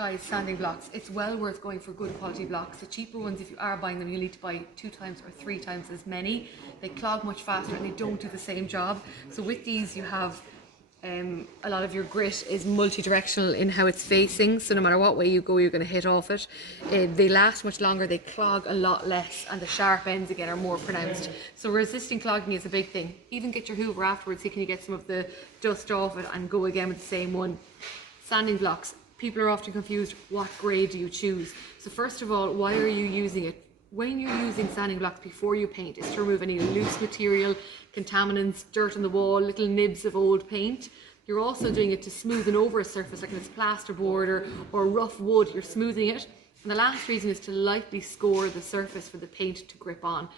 Guys, sanding blocks, it's well worth going for good quality blocks. The cheaper ones, if you are buying them, you'll need to buy 2 times or 3 times as many. They clog much faster and they don't do the same job. So with these you have a lot of your grit is multi-directional in how it's facing, so no matter what way you go you're going to hit off it. They last much longer, they clog a lot less, and the sharp ends again are more pronounced. So resisting clogging is a big thing. Even get your hoover afterwards, see can you get some of the dust off it and go again with the same one. Sanding blocks. People are often confused, what grade do you choose? So first of all, why are you using it? When you're using sanding blocks before you paint, it's to remove any loose material, contaminants, dirt on the wall, little nibs of old paint. You're also doing it to smoothen over a surface, like if it's plasterboard or rough wood, you're smoothing it. And the last reason is to lightly score the surface for the paint to grip on.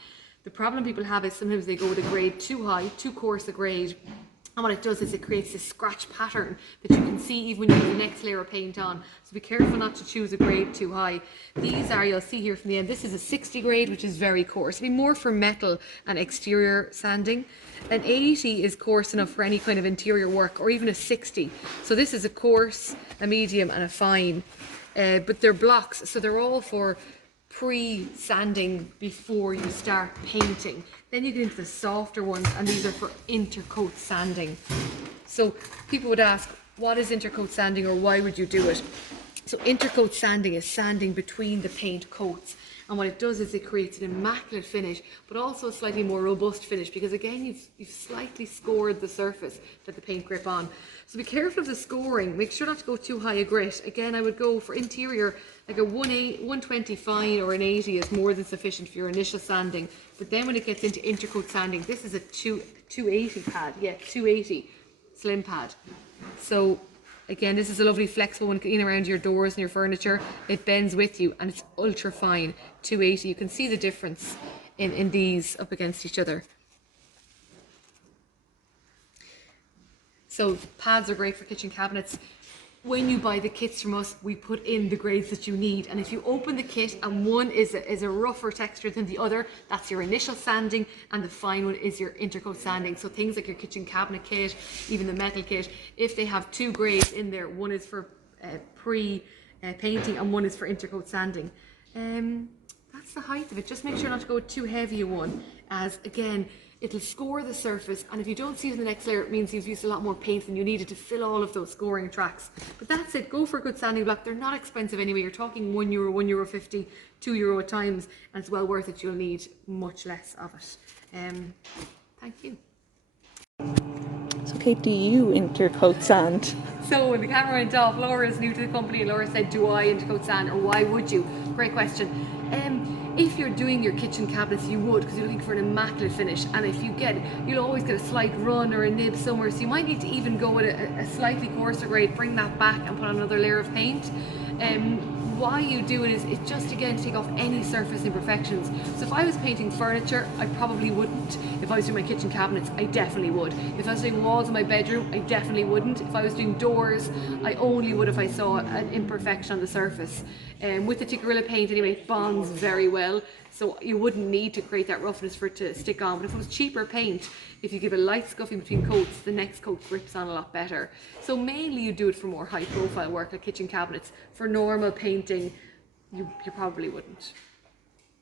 The problem people have is sometimes they go with a grade too high, too coarse a grade, and what it does is it creates this scratch pattern that you can see even when you put the next layer of paint on. So be careful not to choose a grade too high. These are, you'll see here from the end, this is a 60 grade, which is very coarse. It'll be more for metal and exterior sanding. An 80 is coarse enough for any kind of interior work, or even a 60. So this is a coarse, a medium and a fine. But they're blocks, so they're all for pre-sanding before you start painting. Then you get into the softer ones, and these are for intercoat sanding. So people would ask, what is intercoat sanding, or why would you do it? So intercoat sanding is sanding between the paint coats, and what it does is it creates an immaculate finish, but also a slightly more robust finish, because again you've slightly scored the surface that the paint grip on. So be careful of the scoring. Make sure not to go too high a grit. Again, I would go for interior like a 120 fine or an 80 is more than sufficient for your initial sanding. But then when it gets into intercoat sanding, this is a 280 pad. Yeah, 280 slim pad. So again, this is a lovely flexible one in around your doors and your furniture. It bends with you and it's ultra fine. 280. You can see the difference in these up against each other. So pads are great for kitchen cabinets. When you buy the kits from us, we put in the grades that you need, and if you open the kit and one is a rougher texture than the other, that's your initial sanding, and the fine one is your intercoat sanding. So things like your kitchen cabinet kit, even the metal kit, if they have 2 grades in there, one is for pre-painting and one is for intercoat sanding. That's the height of it. Just make sure not to go too heavy a one, as again, it'll score the surface, and if you don't see it in the next layer, it means you've used a lot more paint than you needed to fill all of those scoring tracks. But that's it. Go for a good sanding block. They're not expensive anyway. You're talking €1, €1.50, €2 at times, and it's well worth it. You'll need much less of it. Thank you. So Kate, do you intercoat sand? So when the camera went off, Laura is new to the company, and Laura said, do I intercoat sand, or why would you? Great question. If you're doing your kitchen cabinets, you would, because you're looking for an immaculate finish, and if you get, you'll always get a slight run or a nib somewhere, so you might need to even go with a slightly coarser grade, bring that back and put on another layer of paint. Why you do it is it's just again to take off any surface imperfections. So if I was painting furniture, I probably wouldn't. If I was doing my kitchen cabinets, I definitely would. If I was doing walls in my bedroom, I definitely wouldn't. If I was doing doors, I only would if I saw an imperfection on the surface. With the Tikkurila paint anyway, it bonds very well, so you wouldn't need to create that roughness for it to stick on. But if it was cheaper paint, if you give a light scuffing between coats, the next coat grips on a lot better. So mainly you do it for more high profile work like kitchen cabinets. For normal painting, you probably wouldn't.